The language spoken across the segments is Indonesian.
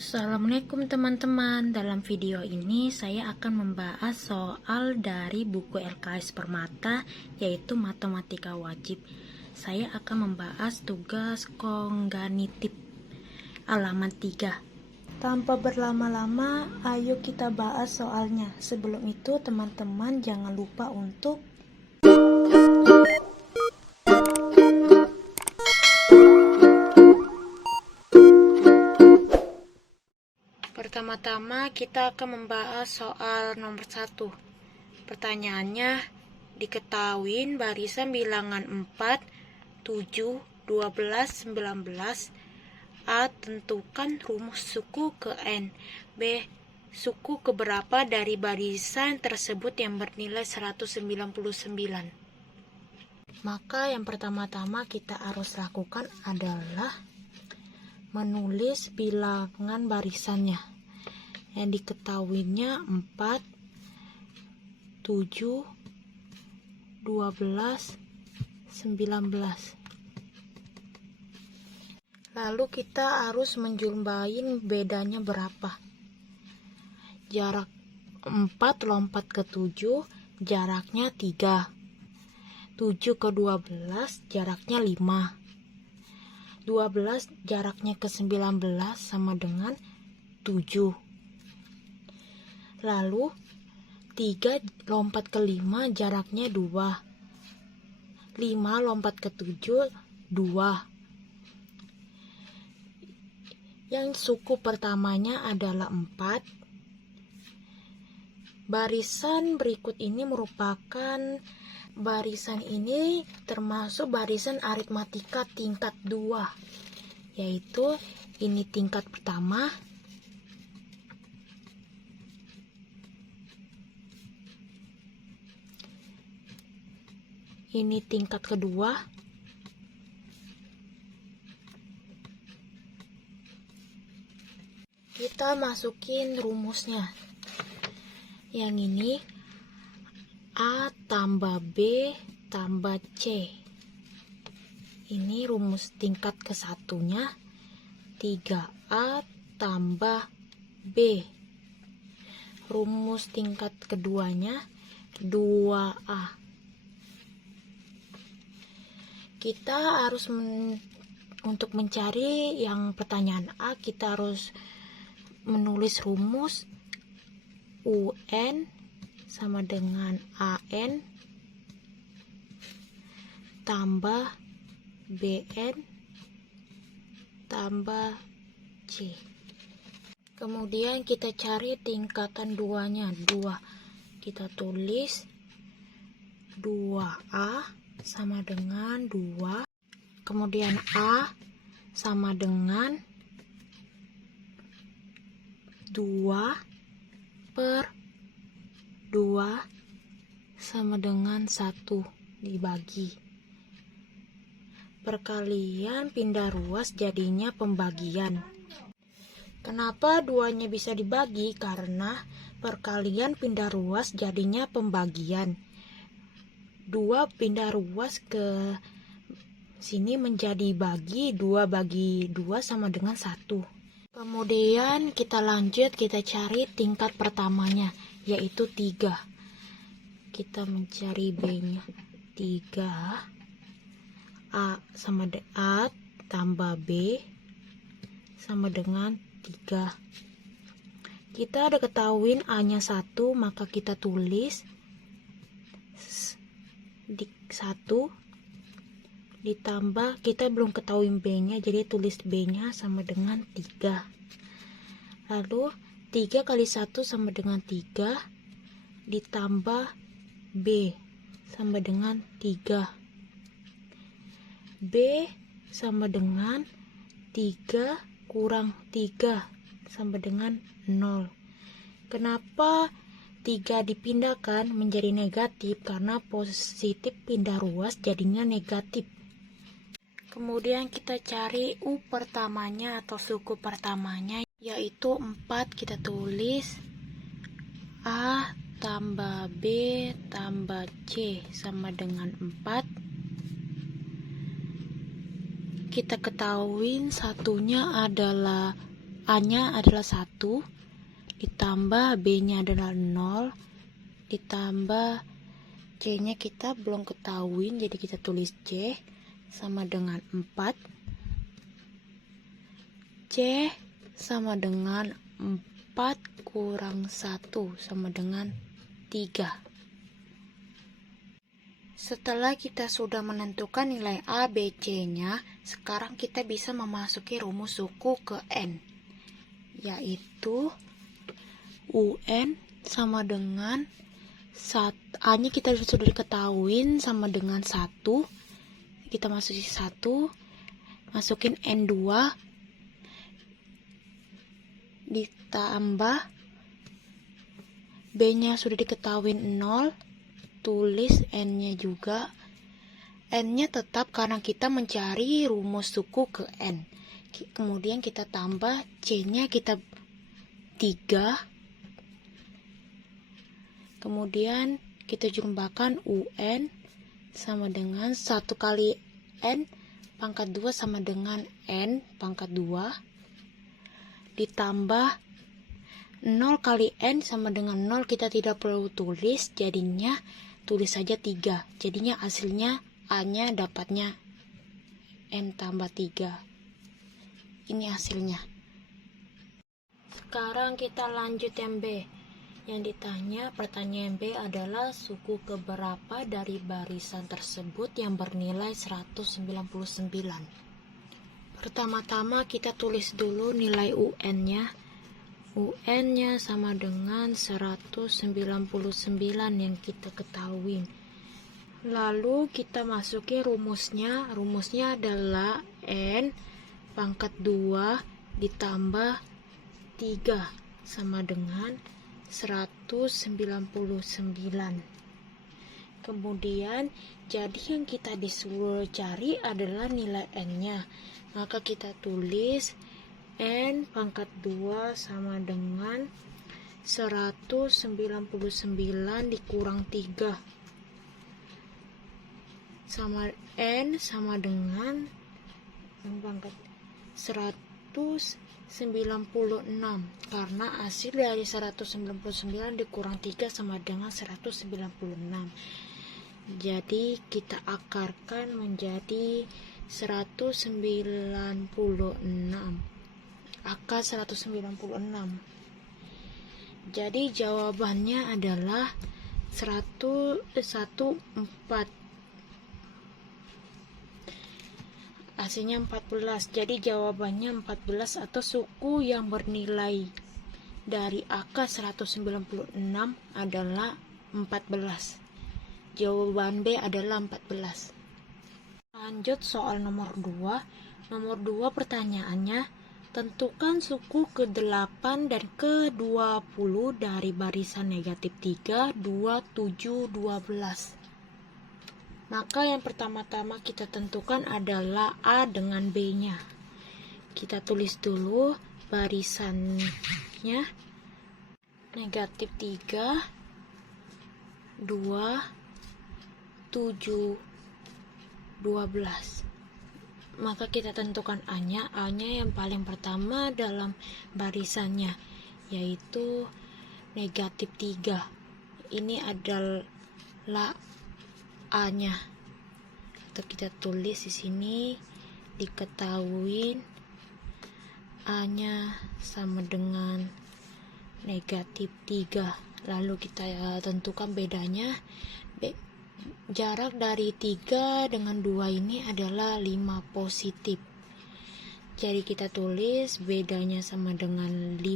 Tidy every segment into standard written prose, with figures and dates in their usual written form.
Assalamualaikum teman-teman. Dalam video ini saya akan membahas soal dari buku LKS Permata, yaitu matematika wajib. Saya akan membahas tugas kognitif halaman 3. Tanpa berlama-lama, ayo kita bahas soalnya. Sebelum itu teman-teman jangan lupa untuk pertama-tama kita akan membahas soal nomor 1. Pertanyaannya, diketahui barisan bilangan 4, 7, 12, 19. A. Tentukan rumus suku ke N. B. Suku keberapa dari barisan tersebut yang bernilai 199. Maka yang pertama-tama kita harus lakukan adalah menulis bilangan barisannya. Yang diketahuinya 4, 7, 12, 19. Lalu kita harus menjumlahin bedanya berapa. Jarak 4 lompat ke 7 jaraknya 3. 7 ke 12 jaraknya 5. 12 jaraknya ke 19 sama dengan 7. Lalu 3 lompat ke 5 jaraknya 2. 5 lompat ke 7 2. Yang suku pertamanya adalah 4. Barisan berikut ini merupakan barisan ini termasuk barisan aritmatika tingkat 2, yaitu ini tingkat pertama, ini tingkat kedua, kita masukin rumusnya. Yang ini A tambah B tambah C. Ini rumus tingkat ke-1-nya 3A tambah B. Rumus tingkat keduanya 2A. Kita harus untuk mencari yang pertanyaan A, kita harus menulis rumus UN sama dengan AN tambah BN tambah C. Kemudian kita cari tingkatan 2-nya. 2 kita tulis 2A sama dengan 2. Kemudian A sama dengan 2 per 2 sama dengan 1 dibagi. Perkalian pindah ruas jadinya pembagian. Kenapa 2-nya bisa dibagi? Karena perkalian pindah ruas jadinya pembagian. 2 pindah ruas ke sini menjadi bagi 2 bagi 2 sama dengan 1. Kemudian kita lanjut, kita cari tingkat pertamanya, yaitu 3. Kita mencari B-nya 3. A sama A tambah B sama dengan 3. Kita udah ketahuin A-nya 1, maka kita tulis 1 ditambah, kita belum ketahui B-nya, jadi tulis B-nya sama dengan 3. Lalu 3 kali 1 sama dengan 3 ditambah B sama dengan 3. B sama dengan 3 kurang 3 sama dengan 0. Kenapa 3 dipindahkan menjadi negatif? Karena positif pindah ruas jadinya negatif. Kemudian kita cari U pertamanya atau suku pertamanya, yaitu 4. Kita tulis A tambah B tambah C sama dengan 4. Kita ketahuin satunya adalah A-nya adalah 1, ditambah B-nya adalah 0, ditambah C-nya kita belum ketahuin, jadi kita tulis C sama dengan 4. C sama dengan 4 kurang 1 sama dengan 3. Setelah kita sudah menentukan nilai A, B, C-nya, sekarang kita bisa memasuki rumus suku ke N, yaitu UN sama dengan A-nya kita sudah diketahuin sama dengan 1. Kita masukin 1, masukin N2, ditambah B-nya sudah diketahuin 0, tulis N-nya juga. N-nya tetap karena kita mencari rumus suku ke N. Kemudian kita tambah C-nya kita 3. Kemudian kita jumlahkan UN sama dengan 1 kali N pangkat 2 sama dengan N pangkat 2. Ditambah 0 kali N sama dengan 0, kita tidak perlu tulis, jadinya tulis saja 3. Jadinya hasilnya A-nya dapatnya N tambah 3. Ini hasilnya. Sekarang kita lanjut yang B. Yang ditanya, pertanyaan B adalah suku keberapa dari barisan tersebut yang bernilai 199. Pertama-tama kita tulis dulu nilai UN-nya. UN-nya sama dengan 199 yang kita ketahui. Lalu kita masukin rumusnya. Rumusnya adalah N pangkat 2 ditambah 3 sama dengan 199. Kemudian jadi yang kita disuruh cari adalah nilai N-nya. Maka kita tulis N pangkat 2 sama dengan 199 dikurang 3 sama N sama dengan pangkat 196, karena hasil dari 199 dikurang 3 sama dengan 196. Jadi kita akarkan menjadi 196. Akar 196. Jadi jawabannya adalah 114. Hasilnya 14. Jadi jawabannya 14 atau suku yang bernilai dari akar 196 adalah 14. Jawaban B adalah 14. Lanjut soal nomor 2. Nomor 2 pertanyaannya, tentukan suku ke-8 dan ke-20 dari barisan negatif 3, 2, 7, 12. Maka yang pertama-tama kita tentukan adalah A dengan B-nya. Kita tulis dulu barisannya. Negatif 3, 2, 7, 12. Maka kita tentukan A-nya. A-nya yang paling pertama dalam barisannya, yaitu negatif 3. Ini adalah A-nya. Atau kita tulis di sini, diketahui A-nya sama dengan negatif 3. Lalu kita tentukan bedanya. Jarak dari 3 dengan 2 ini adalah 5 positif. Jadi kita tulis bedanya sama dengan 5.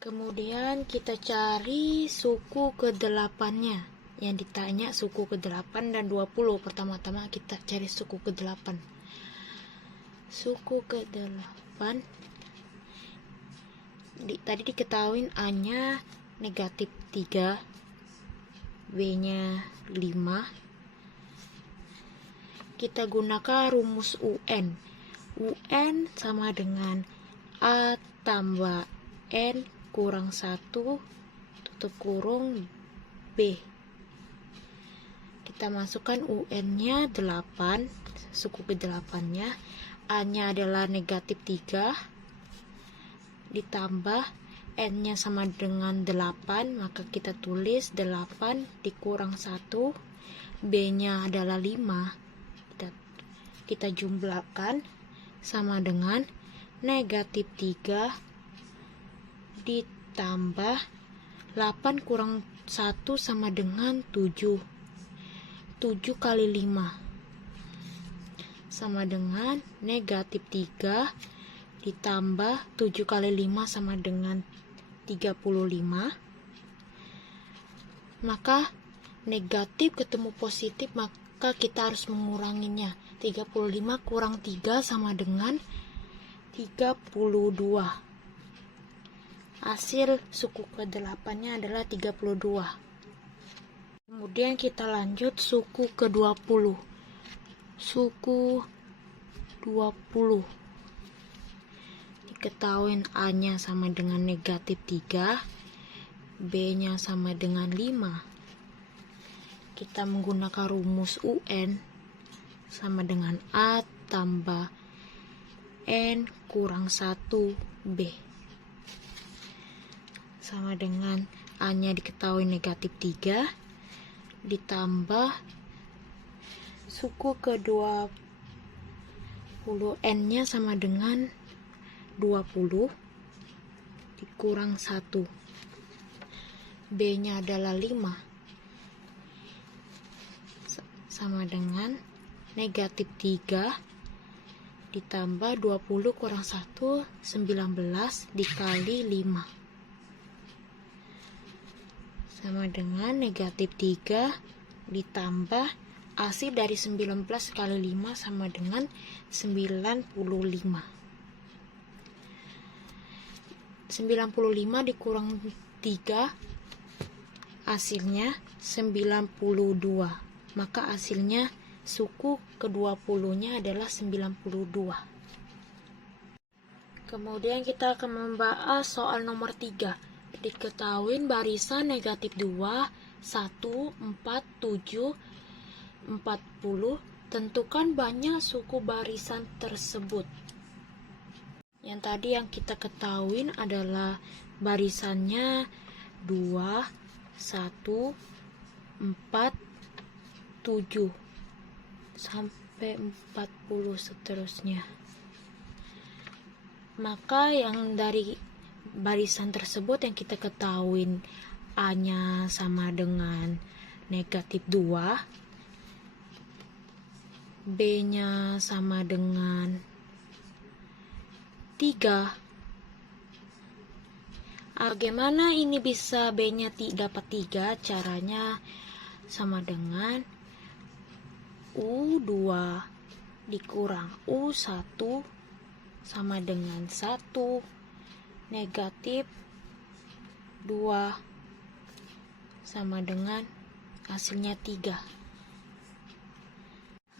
Kemudian kita cari suku ke-8-nya. Yang ditanya suku ke-8 dan 20. Pertama-tama kita cari suku ke-8. Suku ke-8. Tadi diketahui A-nya negatif 3. B-nya 5. Kita gunakan rumus UN. UN sama dengan A tambah N kurang 1 tutup kurung B. Kita masukkan UN-nya 8, suku ke-8-nya. A-nya adalah negatif 3, ditambah N-nya sama dengan 8, maka kita tulis 8 dikurang 1, B-nya adalah 5, kita jumlahkan sama dengan negatif 3 ditambah 8 kurang 1 sama dengan 7. 7 kali 5 sama dengan negatif 3 ditambah 7 kali 5 sama dengan 35. Maka negatif ketemu positif, maka kita harus menguranginya. 35 kurang 3 sama dengan 32. Hasil suku ke-8-nya adalah 32. Kemudian kita lanjut suku ke-20. Suku 20. Diketahui A-nya sama dengan negatif 3, B-nya sama dengan 5. Kita menggunakan rumus UN sama dengan A tambah N kurang 1B. Sama dengan A-nya diketahui negatif 3 ditambah suku ke-20, N-nya sama dengan 20 dikurang 1, B-nya adalah 5, sama dengan negatif 3 ditambah 20 kurang 1, 19 dikali 5, sama dengan negatif 3 ditambah hasil dari 19 kali 5 sama dengan 95. 95 dikurang 3 hasilnya 92. Maka hasilnya suku ke-20 nya adalah 92. Kemudian kita akan membahas soal nomor 3. Diketahui barisan negatif 2, 1, 4, 7, 40. Tentukan banyak suku barisan tersebut. Yang tadi yang kita ketahui adalah barisannya 2, 1, 4, 7 sampai 40 seterusnya. Maka yang dari barisan tersebut yang kita ketahui A-nya sama dengan negatif 2, B-nya sama dengan 3. Bagaimana ini bisa B-nya dapat 3? Caranya sama dengan U2 dikurang U1 sama dengan 1 negatif 2 sama dengan hasilnya 3.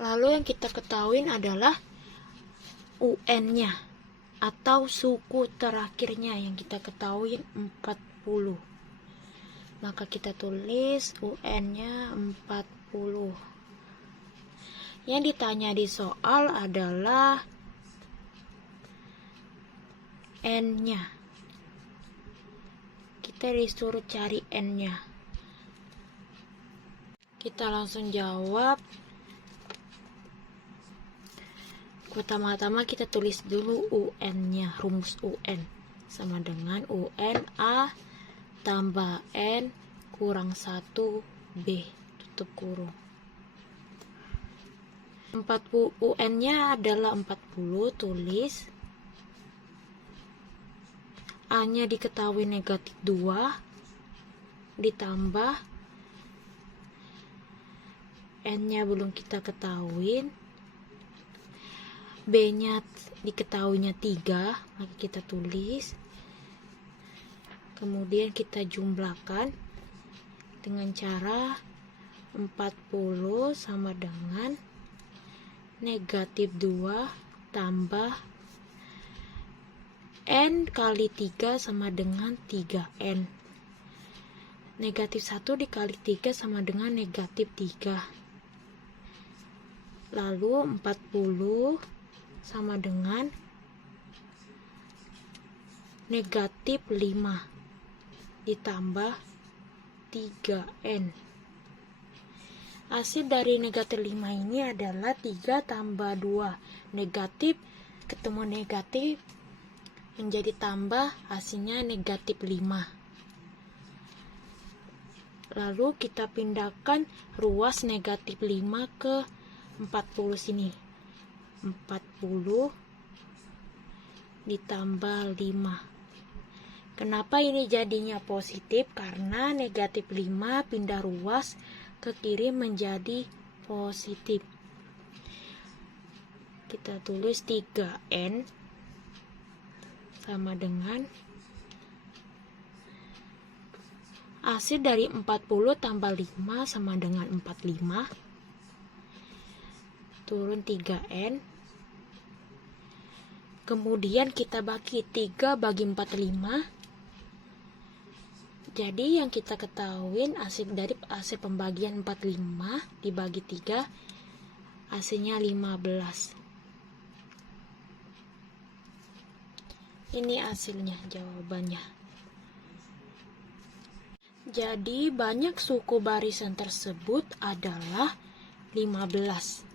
Lalu yang kita ketahui adalah UN-nya atau suku terakhirnya yang kita ketahui 40. Maka kita tulis UN-nya 40. Yang ditanya di soal adalah N-nya. Kita disuruh cari N-nya. Kita langsung jawab. Pertama-tama kita tulis dulu UN-nya, rumus UN sama dengan UN A tambah N kurang 1B tutup kurung. 40 UN-nya adalah 40, tulis. A-nya diketahui negatif 2 ditambah N-nya belum kita ketahui, B-nya diketahuinya 3, maka kita tulis. Kemudian kita jumlahkan dengan cara 40 sama dengan negatif 2 tambah N kali 3 sama dengan 3N. Negatif 1 dikali 3 sama dengan negatif 3. Lalu 40 sama dengan negatif 5 ditambah 3N. Hasil dari negatif 5 ini adalah 3 tambah 2. Negatif ketemu negatif menjadi tambah, hasilnya negatif 5. Lalu kita pindahkan ruas negatif 5 ke 40 sini. 40 ditambah 5. Kenapa ini jadinya positif? Karena negatif 5 pindah ruas ke kiri menjadi positif. Kita tulis 3N sama dengan hasil dari 40 tambah 5 sama dengan 45. Turun 3N. Kemudian kita bagi 3 bagi 45. Jadi yang kita ketahuin hasil pembagian 45 dibagi 3 hasilnya 15. Ini hasilnya, jawabannya. Jadi banyak suku barisan tersebut adalah 15.